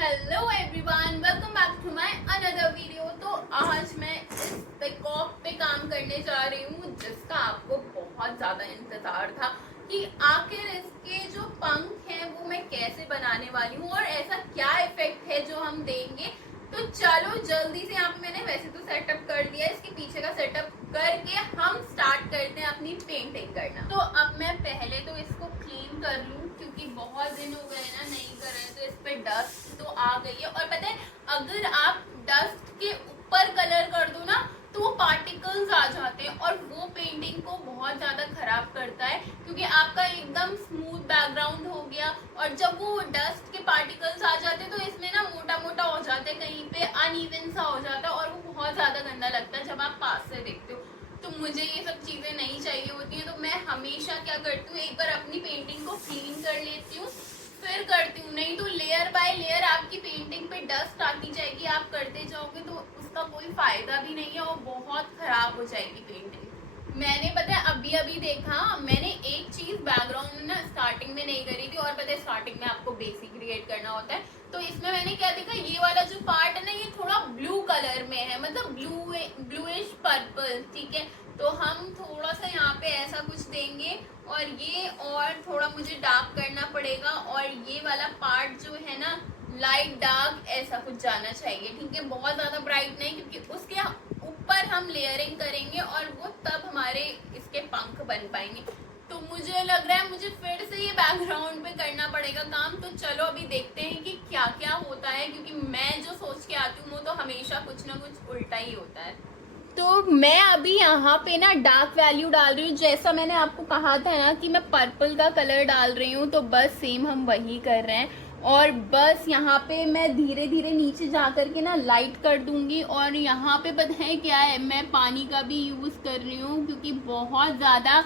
Hello everyone, welcome back to my another video. तो आज मैं इस पिकॉक पे काम करने जा रही हूँ जिसका आपको बहुत ज़्यादा इंतज़ार था कि आखिर इसके जो पंख हैं वो मैं कैसे बनाने वाली हूँ और ऐसा क्या इफेक्ट है जो हम देंगे। तो चलो जल्दी से, यहाँ पे मैंने वैसे तो सेटअप कर दिया, इसके पीछे का सेटअप करके हम स्टार्ट करते हैं अपनी पेंटिंग करना। तो अब मैं पहले तो इसको क्लीन कर लूँ क्योंकि बहुत दिन हो गए ना नहीं कर रहे, तो इस पे डस्ट तो आ गई है। और पता है, अगर आप डस्ट के ऊपर कलर कर दो ना तो वो पार्टिकल्स आ जाते हैं और वो पेंटिंग को बहुत ज़्यादा खराब करता है, क्योंकि आपका एकदम स्मूथ बैकग्राउंड हो गया और जब वो डस्ट के पार्टिकल्स आ जाते हैं तो इसमें ना मोटा मोटा हो जाता है, कहीं पे अनइवन सा हो जाता है और वो बहुत ज़्यादा गंदा लगता है जब आप पास से देखते हो। तो मुझे ये सब चीज़ें नहीं चाहिए होती हैं, तो मैं हमेशा क्या करती हूँ, एक बार अपनी पेंटिंग को क्लीन कर लेती हूँ फिर करती हूँ। नहीं तो लेयर बाय लेयर आपकी पेंटिंग पे डस्ट आती जाएगी, आप करते जाओगे तो उसका कोई फायदा भी नहीं है और बहुत खराब हो जाएगी पेंटिंग। मैंने पता है अभी अभी देखा, मैंने एक चीज बैकग्राउंड में ना स्टार्टिंग में नहीं करी थी, और पता है स्टार्टिंग में आपको बेसिक क्रिएट करना होता है। तो इसमें मैंने क्या देखा, ये वाला जो पार्ट है ना ये थोड़ा ब्लू कलर में है, मतलब ब्लूइश पर्पल, ठीक है। तो हम थोड़ा सा यहाँ पे ऐसा कुछ देंगे और ये और थोड़ा मुझे डार्क करना पड़ेगा, और ये वाला पार्ट जो है ना लाइट डार्क ऐसा कुछ जाना चाहिए, ठीक है। बहुत ज्यादा ब्राइट नहीं, क्योंकि उसके ऊपर हम लेयरिंग करेंगे और वो तब हमारे इसके पंख बन पाएंगे। तो मुझे लग रहा है मुझे फिर से ये बैकग्राउंड पे करना पड़ेगा काम। तो चलो अभी देखते हैं कि क्या क्या होता है, क्योंकि मैं जो सोच के आती हूँ वो तो हमेशा कुछ ना कुछ उल्टा ही होता है। तो मैं अभी यहाँ पे ना डार्क वैल्यू डाल रही हूँ, जैसा मैंने आपको कहा था ना कि मैं पर्पल का कलर डाल रही हूँ, तो बस सेम हम वही कर रहे हैं। और बस यहाँ पे मैं धीरे धीरे नीचे जा कर के ना लाइट कर दूंगी। और यहाँ पे पता है क्या है, मैं पानी का भी यूज़ कर रही हूँ क्योंकि बहुत ज़्यादा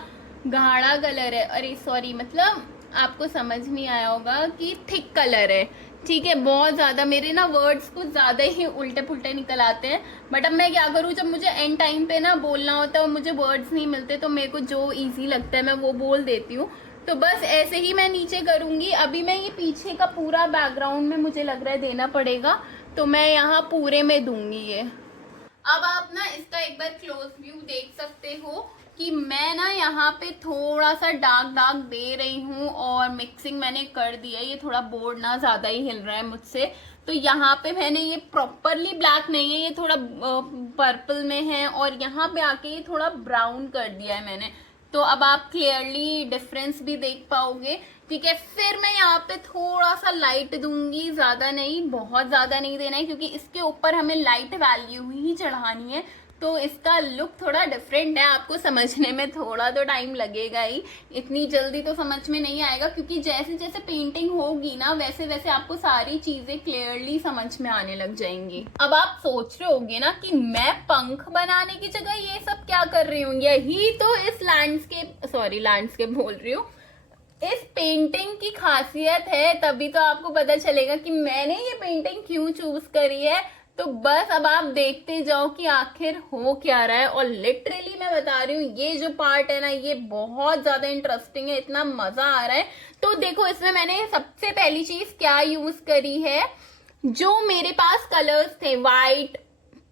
गाढ़ा कलर है, अरे सॉरी, मतलब आपको समझ नहीं आया होगा कि थिक कलर है, ठीक है। बहुत ज़्यादा मेरे ना वर्ड्स कुछ ज़्यादा ही उल्टे पुल्टे निकल आते हैं, बट अब मैं क्या करूँ, जब मुझे एंड टाइम पे ना बोलना होता है और मुझे वर्ड्स नहीं मिलते तो मेरे को जो इजी लगता है मैं वो बोल देती हूँ। तो बस ऐसे ही मैं नीचे करूँगी। अभी मैं ये पीछे का पूरा बैकग्राउंड में मुझे लग रहा है देना पड़ेगा, तो मैं यहाँ पूरे में दूंगी ये। अब आप ना इसका एक बार क्लोज व्यू देख सकते हो कि मैं ना यहाँ पे थोड़ा सा डार्क डार्क दे रही हूँ और मिक्सिंग मैंने कर दिया है। ये थोड़ा बोर्ड ना ज़्यादा ही हिल रहा है मुझसे, तो यहाँ पे मैंने ये प्रॉपरली ब्लैक नहीं है, ये थोड़ा पर्पल में है, और यहाँ पे आके ये थोड़ा ब्राउन कर दिया है मैंने। तो अब आप क्लियरली डिफरेंस भी देख पाओगे, ठीक है। फिर मैं यहाँ पे थोड़ा सा लाइट दूंगी, ज्यादा नहीं, बहुत ज्यादा नहीं देना है, क्योंकि इसके ऊपर हमें लाइट वैल्यू ही चढ़ानी है, तो इसका लुक थोड़ा डिफरेंट है। आपको समझने में थोड़ा तो टाइम लगेगा ही, इतनी जल्दी तो समझ में नहीं आएगा, क्योंकि जैसे जैसे पेंटिंग होगी ना वैसे वैसे आपको सारी चीजें क्लियरली समझ में आने लग जाएंगी। अब आप सोच रहे होंगे ना कि मैं पंख बनाने की जगह ये सब क्या कर रही हूँ, यही तो इस लैंडस्केप बोल रही हूँ, इस पेंटिंग की खासियत है। तभी तो आपको पता चलेगा कि मैंने ये पेंटिंग क्यों चूज करी है। तो बस अब आप देखते जाओ कि आखिर हो क्या रहा है। और लिटरली मैं बता रही हूँ, ये जो पार्ट है ना ये बहुत ज्यादा इंटरेस्टिंग है, इतना मजा आ रहा है। तो देखो इसमें मैंने सबसे पहली चीज क्या यूज करी है, जो मेरे पास कलर्स थे वाइट,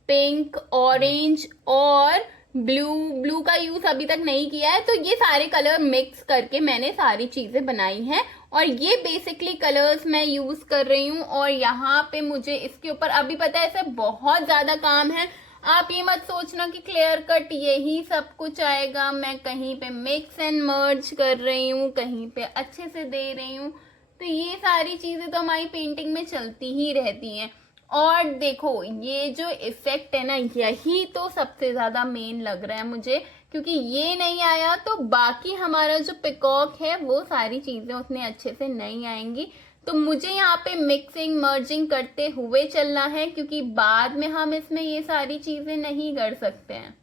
पिंक, ऑरेंज और ब्लू का यूज अभी तक नहीं किया है, तो ये सारे कलर मिक्स करके मैंने सारी चीजें बनाई हैं। और ये बेसिकली कलर्स मैं यूज कर रही हूँ। और यहाँ पे मुझे इसके ऊपर अभी पता है ऐसे बहुत ज्यादा काम है। आप ये मत सोचना कि क्लियर कट यही सब कुछ आएगा, मैं कहीं पे मिक्स एंड मर्ज कर रही हूँ, कहीं पे अच्छे से दे रही हूँ। तो ये सारी चीजें तो हमारी पेंटिंग में चलती ही रहती हैं। और देखो ये जो इफेक्ट है ना यही तो सबसे ज्यादा मेन लग रहा है मुझे, क्योंकि ये नहीं आया तो बाकी हमारा जो पिकॉक है वो सारी चीजें उतने अच्छे से नहीं आएंगी। तो मुझे यहाँ पे मिक्सिंग मर्जिंग करते हुए चलना है, क्योंकि बाद में हम इसमें ये सारी चीजें नहीं कर सकते हैं।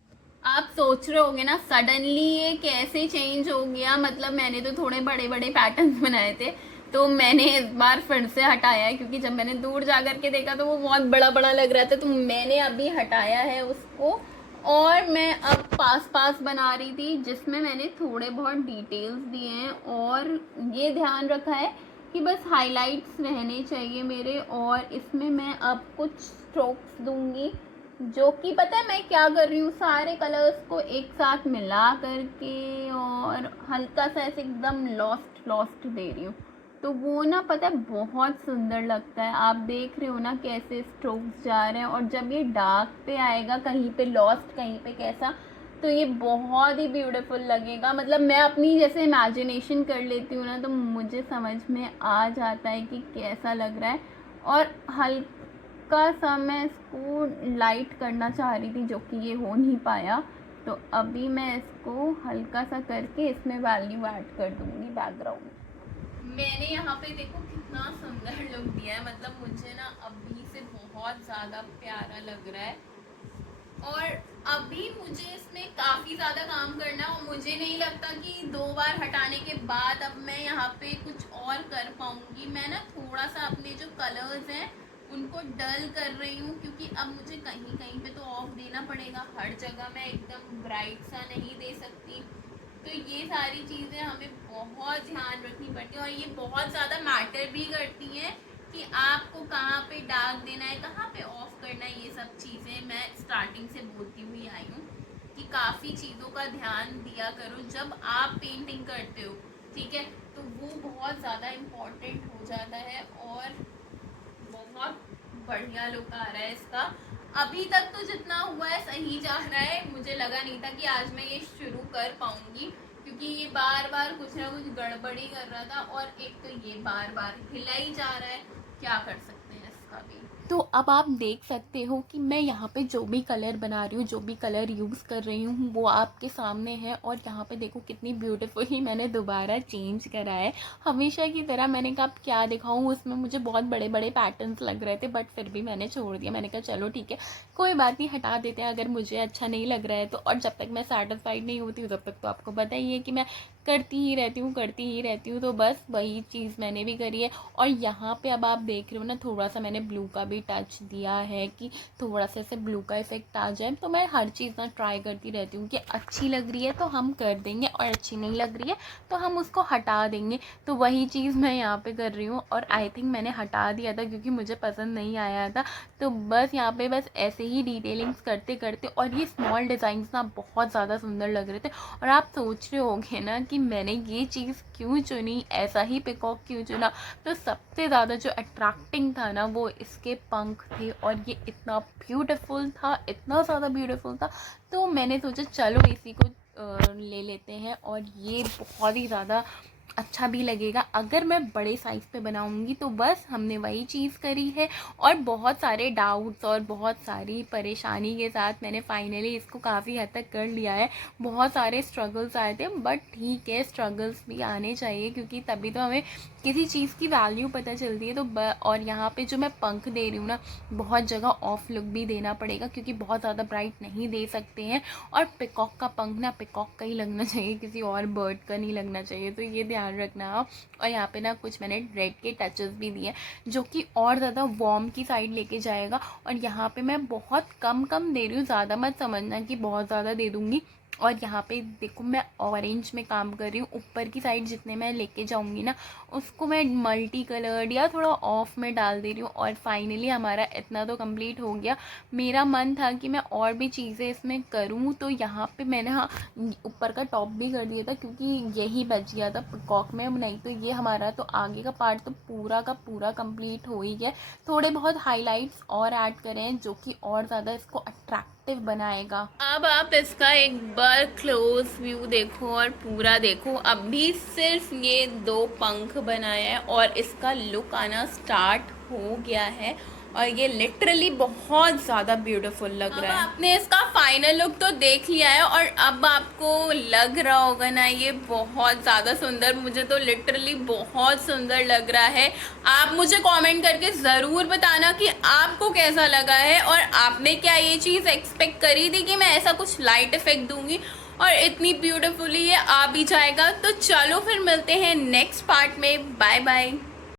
आप सोच रहे होगे ना सडनली ये कैसे चेंज हो गया, मतलब मैंने तो थोड़े बड़े बड़े पैटर्न्स बनाए थे, तो मैंने इस बार फिर से हटाया है, क्योंकि जब मैंने दूर जा करके देखा तो वो बहुत बड़ा बड़ा लग रहा था, तो मैंने अभी हटाया है उसको। और मैं अब पास पास बना रही थी जिसमें मैंने थोड़े बहुत डिटेल्स दिए हैं, और ये ध्यान रखा है कि बस हाइलाइट्स रहने चाहिए मेरे। और इसमें मैं अब कुछ स्ट्रोक्स दूंगी, जो कि पता है मैं क्या कर रही हूँ, सारे कलर्स को एक साथ मिला करके और हल्का सा ऐसे एकदम लॉस्ट लॉस्ट दे रही हूँ। तो वो ना पता है बहुत सुंदर लगता है। आप देख रहे हो ना कैसे स्ट्रोक्स जा रहे हैं, और जब ये डार्क पे आएगा, कहीं पे लॉस्ट कहीं पे कैसा, तो ये बहुत ही ब्यूटीफुल लगेगा। मतलब मैं अपनी जैसे इमेजिनेशन कर लेती हूँ ना, तो मुझे समझ में आ जाता है कि कैसा लग रहा है। और हल्का सा मैं इसको लाइट करना चाह रही थी, जो कि ये हो नहीं पाया। तो अभी मैं इसको हल्का सा करके इसमें वैल्यू ऐड कर दूँगी बैकग्राउंड। मैंने यहाँ पे देखो कितना सुंदर लुक दिया है। मतलब मुझे ना अभी से बहुत ज़्यादा प्यारा लग रहा है। और अभी मुझे इसमें काफ़ी ज़्यादा काम करना है, और मुझे नहीं लगता कि 2 बार हटाने के बाद अब मैं यहाँ पे कुछ और कर पाऊँगी। मैं ना थोड़ा सा अपने जो कलर्स हैं उनको डल कर रही हूँ, क्योंकि अब मुझे कहीं कहीं पे तो ऑफ देना पड़ेगा। हर जगह मैं एकदम ब्राइट सा नहीं दे सकती। तो ये सारी चीज़ें हमें बहुत ध्यान रखनी पड़ती है, और ये बहुत ज़्यादा मैटर भी करती हैं कि आपको कहाँ पे डार्क देना है, कहाँ पे ऑफ करना है। ये सब चीज़ें मैं स्टार्टिंग से बोलती हुई आई हूँ कि काफ़ी चीज़ों का ध्यान दिया करो जब आप पेंटिंग करते हो, ठीक है। तो वो बहुत ज़्यादा इम्पोर्टेंट हो जाता है, और बहुत बढ़िया लुक आ रहा है इसका। अभी तक तो जितना हुआ है सही जा रहा है। मुझे लगा नहीं था कि आज मैं ये शुरू कर पाऊंगी, क्योंकि ये बार बार कुछ ना कुछ गड़बड़ी कर रहा था, और एक तो ये बार बार हिला ही जा रहा है। क्या कर सकते हैं इसका भी। तो अब आप देख सकते हो कि मैं यहाँ पे जो भी कलर बना रही हूँ, जो भी कलर यूज़ कर रही हूँ, वो आपके सामने है। और यहाँ पे देखो कितनी ब्यूटीफुली मैंने दोबारा चेंज करा है। हमेशा की तरह मैंने कहा क्या दिखाऊँ, उसमें मुझे बहुत बड़े बड़े पैटर्न्स लग रहे थे, बट फिर भी मैंने छोड़ दिया। मैंने कहा चलो ठीक है, कोई बात नहीं, हटा देते हैं अगर मुझे अच्छा नहीं लग रहा है तो। और जब तक मैं सेटिस्फाइड नहीं होती हूँ तब तक तो आपको पता ही है कि मैं करती ही रहती हूँ। तो बस वही चीज़ मैंने भी करी है। और यहाँ पे अब आप देख रहे हो ना, थोड़ा सा मैंने ब्लू का भी टच दिया है कि थोड़ा सा ऐसे ब्लू का इफेक्ट आ जाए। तो मैं हर चीज़ ना ट्राई करती रहती हूँ कि अच्छी लग रही है तो हम कर देंगे, और अच्छी नहीं लग रही है तो हम उसको हटा देंगे। तो वही चीज़ मैं यहाँ पे कर रही हूँ। और आई थिंक मैंने हटा दिया था क्योंकि मुझे पसंद नहीं आया था। तो बस यहाँ पे बस ऐसे ही डिटेलिंग्स करते करते, और ये स्मॉल डिज़ाइंस ना बहुत ज़्यादा सुंदर लग रहे थे। और आप सोच रहे होंगे ना कि मैंने ये चीज़ क्यों चुनी, ऐसा ही पिकॉक क्यों चुना। तो सबसे ज़्यादा जो अट्रैक्टिंग था ना, वो इसके पंख थे। और ये इतना ब्यूटीफुल था, इतना ज़्यादा ब्यूटीफुल था, तो मैंने सोचा चलो इसी को ले लेते हैं। और ये बहुत ही ज़्यादा अच्छा भी लगेगा। अगर मैं बड़े साइज़ पे बनाऊंगी तो बस हमने वही चीज़ करी है। और बहुत सारे डाउट्स और बहुत सारी परेशानी के साथ मैंने फाइनली इसको काफ़ी हद तक कर लिया है। बहुत सारे स्ट्रगल्स आए थे, बट ठीक है, स्ट्रगल्स भी आने चाहिए, क्योंकि तभी तो हमें किसी चीज़ की वैल्यू पता चलती है। तो और यहाँ पे जो मैं पंख दे रही हूँ ना, बहुत जगह ऑफ लुक भी देना पड़ेगा, क्योंकि बहुत ज़्यादा ब्राइट नहीं दे सकते हैं। और पिकॉक का पंख ना पिकॉक का ही लगना चाहिए, किसी और बर्ड का नहीं लगना चाहिए। तो ये ध्यान रखना आप। और यहाँ पे ना कुछ मैंने रेड के टचेस भी दिए, जो कि और ज़्यादा वार्म की साइड लेके जाएगा। और यहाँ पे मैं बहुत कम दे रही हूँ, ज़्यादा मत समझना कि बहुत ज़्यादा दे दूँगी। और यहाँ पे देखो मैं ऑरेंज में काम कर रही हूँ। ऊपर की साइड जितने मैं लेके जाऊँगी ना, उसको मैं मल्टी कलर्ड या थोड़ा ऑफ में डाल दे रही हूँ। और फाइनली हमारा इतना तो कंप्लीट हो गया। मेरा मन था कि मैं और भी चीज़ें इसमें करूँ, तो यहाँ पे मैंने ऊपर का टॉप भी कर दिया था, क्योंकि यही बच गया था पिकॉक में। नहीं तो ये हमारा तो आगे का पार्ट तो पूरा का पूरा कंप्लीट हो ही गया। थोड़े बहुत हाईलाइट्स और ऐड करें, जो कि और ज़्यादा इसको अट्रैक्टिव बनाएगा। अब आप इसका एक बार क्लोज व्यू देखो और पूरा देखो। अभी सिर्फ ये 2 पंख बनाया है और इसका लुक आना स्टार्ट हो गया है, और ये लिटरली बहुत ज़्यादा ब्यूटीफुल लग रहा है। आपने इसका फाइनल लुक तो देख लिया है, और अब आपको लग रहा होगा ना ये बहुत ज़्यादा सुंदर। मुझे तो लिटरली बहुत सुंदर लग रहा है। आप मुझे कमेंट करके ज़रूर बताना कि आपको कैसा लगा है, और आपने क्या ये चीज़ एक्सपेक्ट करी थी कि मैं ऐसा कुछ लाइट इफेक्ट दूंगी, और इतनी ब्यूटीफुली ये आ भी जाएगा। तो चलो फिर मिलते हैं नेक्स्ट पार्ट में। Bye bye.